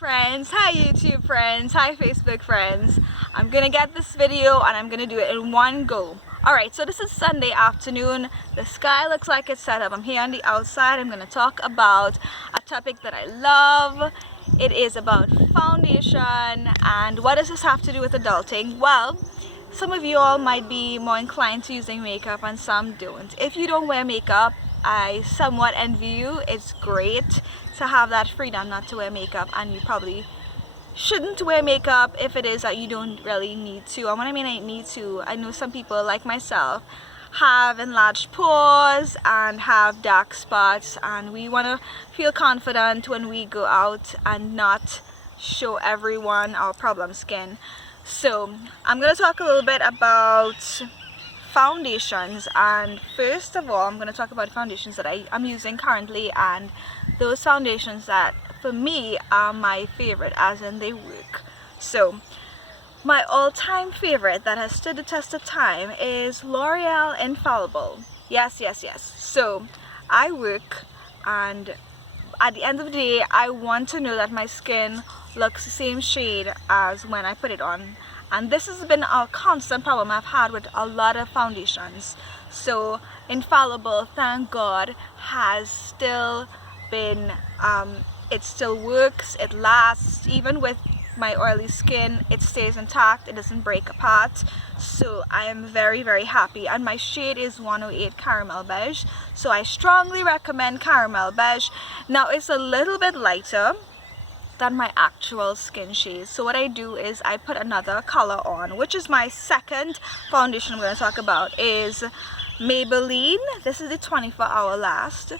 Friends, hi YouTube friends, hi Facebook friends. I'm gonna get this video and I'm gonna do it in one go. Alright, so this is Sunday afternoon. The sky looks like it's set up. I'm here on the outside. I'm gonna talk about a topic that I love. It is about foundation. And what does this have to do with adulting? Well, some of you all might be more inclined to using makeup and some don't. If you don't wear makeup, I somewhat envy you. It's great to have that freedom not to wear makeup, and you probably shouldn't wear makeup if it is that you don't really need to. And when I mean I need to, I know some people like myself have enlarged pores and have dark spots, and we want to feel confident when we go out and not show everyone our problem skin. So I'm going to talk a little bit about foundations, and first of all I'm going to talk about foundations that I'm using currently, and those foundations that for me are my favorite, as in they work. So my all-time favorite that has stood the test of time is L'Oreal Infallible. Yes. So I work, and at the end of the day I want to know that my skin looks the same shade as when I put it on. And this has been a constant problem I've had with a lot of foundations. So Infallible, thank God, has still been, it still works, it lasts. Even with my oily skin, it stays intact, it doesn't break apart. So I am very, very happy. And my shade is 108 Caramel Beige. So I strongly recommend Caramel Beige. Now it's a little bit lighter than my actual skin shade. So what I do is I put another color on, which is my second foundation I'm going to talk about, is Maybelline. This is the 24-hour last.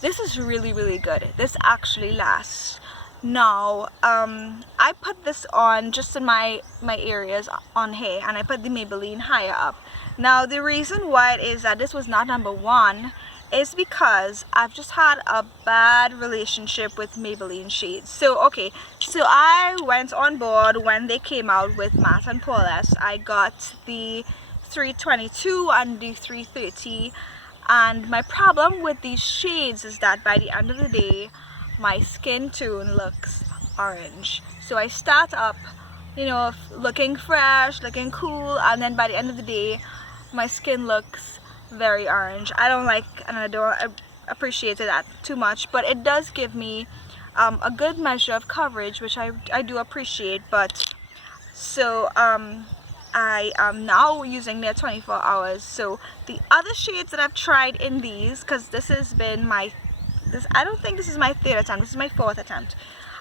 This is really good. This actually lasts. Now I put this on just in my areas on hair, and I put the Maybelline higher up. Now the reason why it is that this was not number one is because I've just had a bad relationship with Maybelline shades. So I went on board when they came out with Matte and Poreless. I got the 322 and the 330, and my problem with these shades is that by the end of the day my skin tone looks orange. So I start up, you know, looking fresh, looking cool, and then by the end of the day my skin looks very orange. I don't like, and I don't appreciate that too much, but it does give me a good measure of coverage, which I do appreciate. But so I am now using their 24 hours. So the other shades that I've tried in these, because this has been I don't think this is my third attempt, this is my fourth attempt.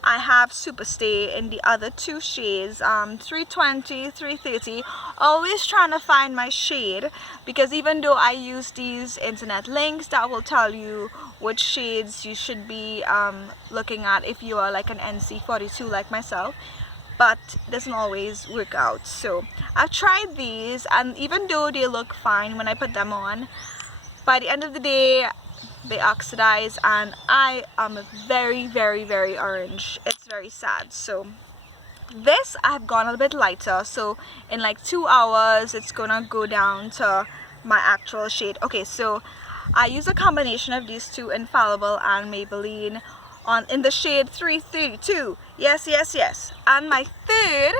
I have Superstay in the other two shades, 320, 330, always trying to find my shade, because even though I use these internet links that will tell you which shades you should be looking at if you are like an NC42 like myself, but it doesn't always work out. So I've tried these, and even though they look fine when I put them on, by the end of the day they oxidize, and I am very orange. It's very sad. So this I've gone a little bit lighter, so in like 2 hours it's gonna go down to my actual shade. Okay, so I use a combination of these two, Infallible and Maybelline, in the shade 332. Yes. And my third,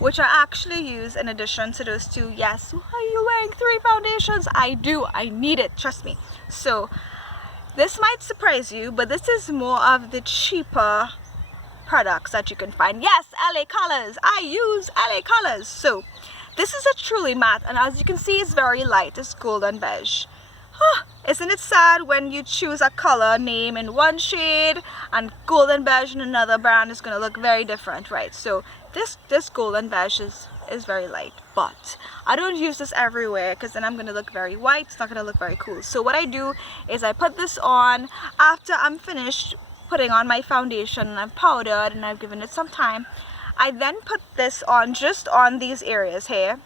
which I actually use in addition to those two. Yes, why are you wearing 3 foundations? I do, I need it, trust me. So this might surprise you, but this is more of the cheaper products that you can find. Yes, LA Colors. I use LA Colors. So this is a truly matte, and as you can see it's very light. It's golden beige. Isn't it sad when you choose a color name in one shade and golden beige in another brand is going to look very different, right? So this golden beige is very light, but I don't use this everywhere because then I'm going to look very white. It's not going to look very cool. So what I do is I put this on after I'm finished putting on my foundation and I've powdered and I've given it some time. I then put this on just on these areas here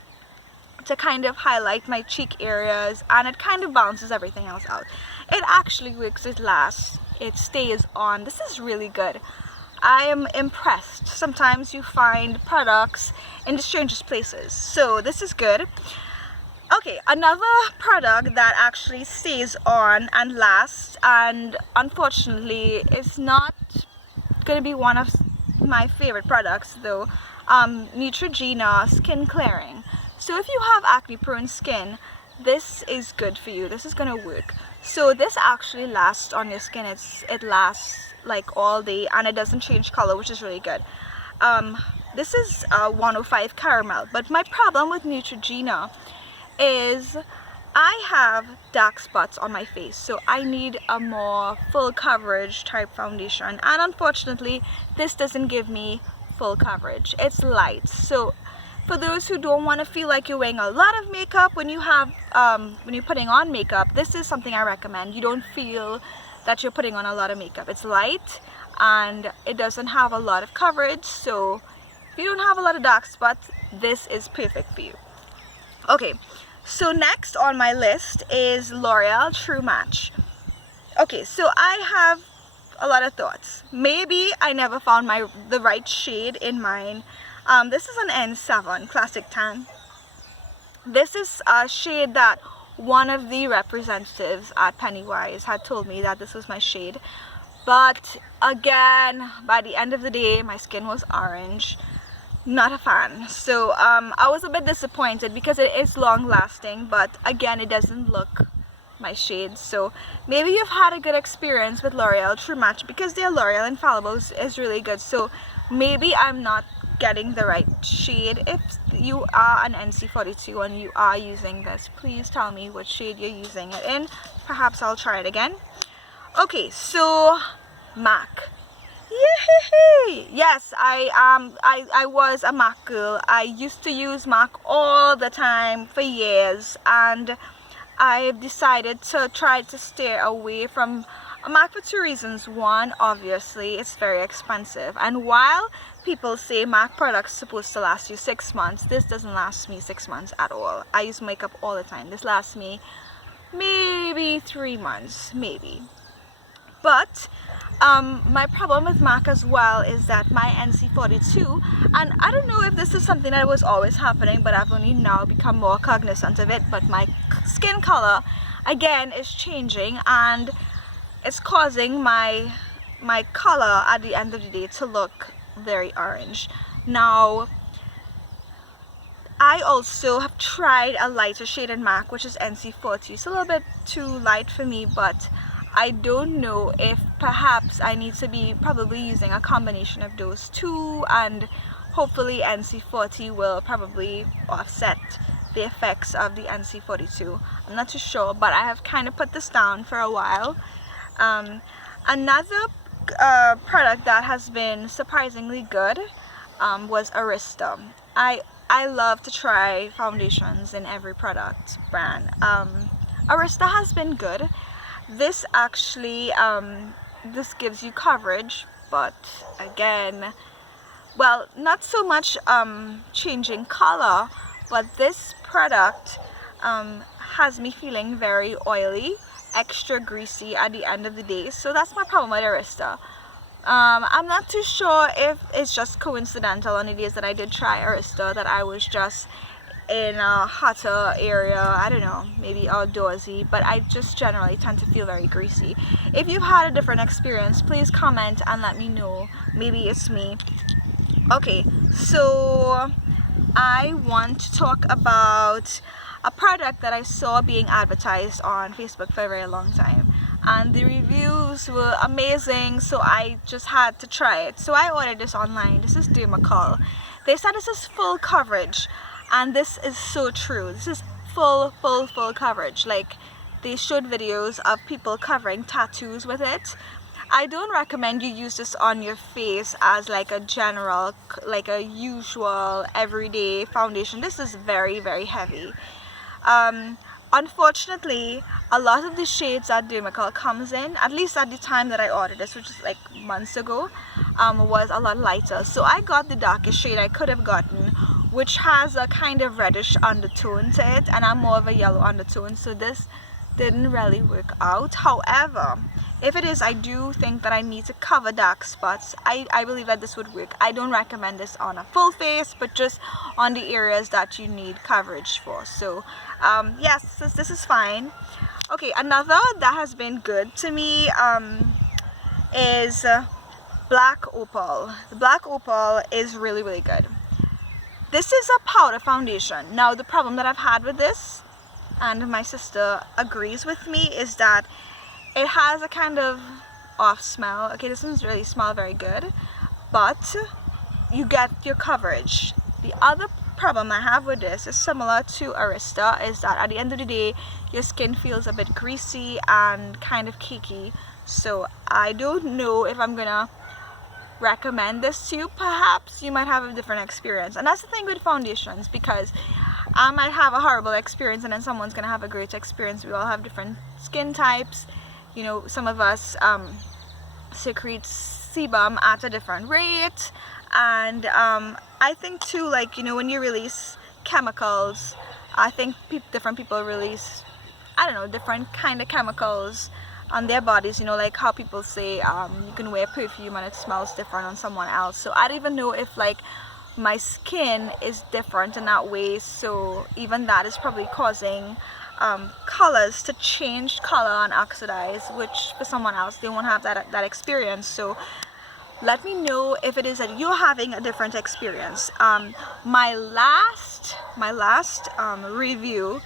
to kind of highlight my cheek areas, and it kind of balances everything else out. It actually works, it lasts, it stays on. This is really good. I am impressed. Sometimes you find products in the strangest places, so this is good. Okay, another product that actually stays on and lasts, and unfortunately it's not going to be one of my favorite products though, Neutrogena Skin Clearing. So if you have acne prone skin, this is good for you. This is gonna work. So this actually lasts on your skin. It lasts like all day, and it doesn't change color, which is really good. This is 105 caramel, but my problem with Neutrogena is I have dark spots on my face, so I need a more full coverage type foundation, and unfortunately this doesn't give me full coverage. It's light. So for those who don't want to feel like you're wearing a lot of makeup when you have when you're putting on makeup, this is something I recommend. You don't feel that you're putting on a lot of makeup. It's light and it doesn't have a lot of coverage, so if you don't have a lot of dark spots, this is perfect for you. Okay, so next on my list is L'Oreal True Match. Okay, so I have a lot of thoughts. Maybe I never found the right shade in mine. This is an N7 Classic Tan. This is a shade that one of the representatives at Pennywise had told me that this was my shade. But again, by the end of the day, my skin was orange. Not a fan. So I was a bit disappointed because it is long lasting, but again, it doesn't look my shade. So maybe you've had a good experience with L'Oreal True Match, because their L'Oreal Infallible is really good. So maybe I'm not getting the right shade. If you are an NC42 and you are using this, please tell me what shade you're using it in. Perhaps I'll try it again. Okay, so MAC. Yay! Yes, I was a MAC girl. I used to use MAC all the time for years, and I've decided to try to stay away from MAC for two reasons. One, obviously, it's very expensive, and while people say MAC products are supposed to last you 6 months, this doesn't last me 6 months at all. I use makeup all the time. This lasts me maybe 3 months, maybe. But my problem with MAC as well is that my NC42, and I don't know if this is something that was always happening, but I've only now become more cognizant of it, but my skin color again is changing, and it's causing my color at the end of the day to look very orange. Now I also have tried a lighter shade in MAC, which is NC40. It's a little bit too light for me, but I don't know if perhaps I need to be probably using a combination of those two, and hopefully NC40 will probably offset the effects of the NC42. I'm not too sure, but I have kind of put this down for a while. Another product that has been surprisingly good was Arista. I love to try foundations in every product brand. Arista has been good. This actually, this gives you coverage, but again, well, not so much changing color, but this product has me feeling very oily, extra greasy at the end of the day. So that's my problem with Arista. I'm not too sure if it's just coincidental on the days that I did try Arista that I was just in a hotter area, I don't know, maybe outdoorsy, but I just generally tend to feel very greasy. If you've had a different experience, please comment and let me know. Maybe it's me. Okay, so I want to talk about a product that I saw being advertised on Facebook for a very long time, and the reviews were amazing, so I just had to try it. So I ordered this online. This is Dermacol. They said this is full coverage, and this is so true. This is full coverage. Like, they showed videos of people covering tattoos with it. I don't recommend you use this on your face as like a general, like a usual everyday foundation. This is very heavy. Unfortunately, a lot of the shades that Dermacol comes in, at least at the time that I ordered this, which is like months ago, was a lot lighter. So I got the darkest shade I could have gotten, which has a kind of reddish undertone to it, and I'm more of a yellow undertone, so this didn't really work out. However, if it is, I do think that I need to cover dark spots. I believe that this would work. I don't recommend this on a full face, but just on the areas that you need coverage for. So yes, this is fine. Okay, another that has been good to me is Black Opal. The Black Opal is really, really good. This is a powder foundation. Now the problem that I've had with this, and my sister agrees with me, is that it has a kind of off smell. Okay, this doesn't really smell very good, but you get your coverage. The other problem I have with this is similar to Arista, is that at the end of the day your skin feels a bit greasy and kind of cakey. So I don't know if I'm gonna recommend this to you. Perhaps you might have a different experience, and that's the thing with foundations, because I might have a horrible experience and then someone's gonna have a great experience. We all have different skin types, you know. Some of us secrete sebum at a different rate, and I think too, like, you know, when you release chemicals, I think different people release, I don't know, different kind of chemicals on their bodies, you know, like how people say you can wear perfume and it smells different on someone else. So I don't even know if like my skin is different in that way, so even that is probably causing colors to change color and oxidize, which for someone else they won't have that experience. So let me know if it is that you're having a different experience. My last review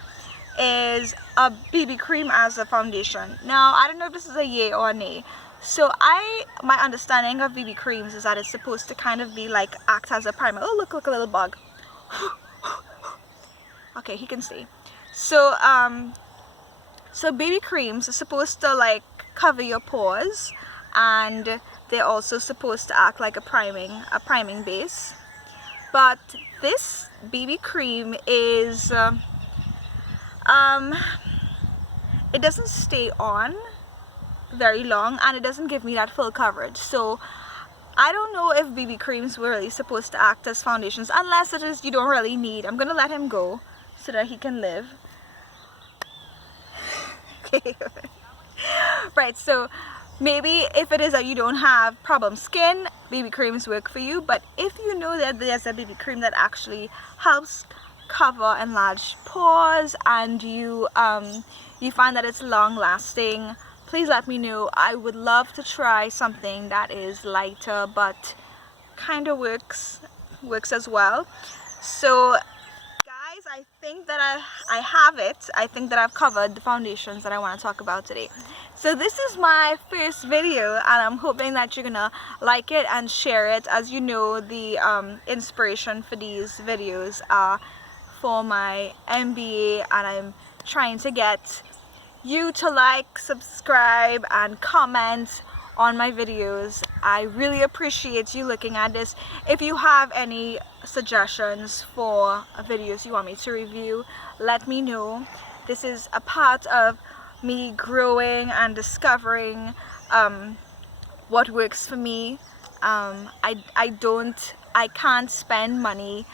is a BB cream as a foundation. Now I don't know if this is a yay or a nay. So my understanding of BB creams is that it's supposed to kind of be like act as a primer. Oh, look a little bug. Okay, he can stay. So so BB creams are supposed to like cover your pores, and they're also supposed to act like a priming base. But this BB cream is it doesn't stay on very long, and it doesn't give me that full coverage. So I don't know if BB creams were really supposed to act as foundations, unless it is you don't really need. I'm gonna let him go so that he can live. Okay. Right, so maybe if it is that you don't have problem skin, BB creams work for you. But if you know that there's a BB cream that actually helps cover enlarged pores, and you find that it's long lasting, please let me know. I would love to try something that is lighter but kind of works as well. So guys, I think that I have it. I think that I've covered the foundations that I want to talk about today. So this is my first video, and I'm hoping that you're gonna like it and share it. As you know, the inspiration for these videos are for my MBA, and I'm trying to get you to like, subscribe, and comment on my videos. I really appreciate you looking at this. If you have any suggestions for videos you want me to review, let me know. This is a part of me growing and discovering what works for me. I can't spend money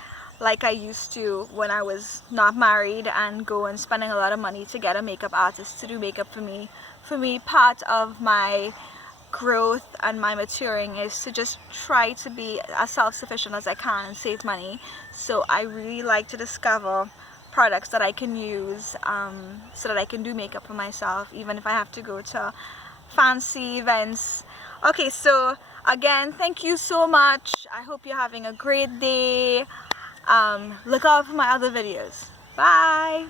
like I used to when I was not married, and go and spending a lot of money to get a makeup artist to do makeup for me. For me, part of my growth and my maturing is to just try to be as self-sufficient as I can and save money. So I really like to discover products that I can use so that I can do makeup for myself, even if I have to go to fancy events. Okay, so again, thank you so much. I hope you're having a great day. Look out for my other videos. Bye!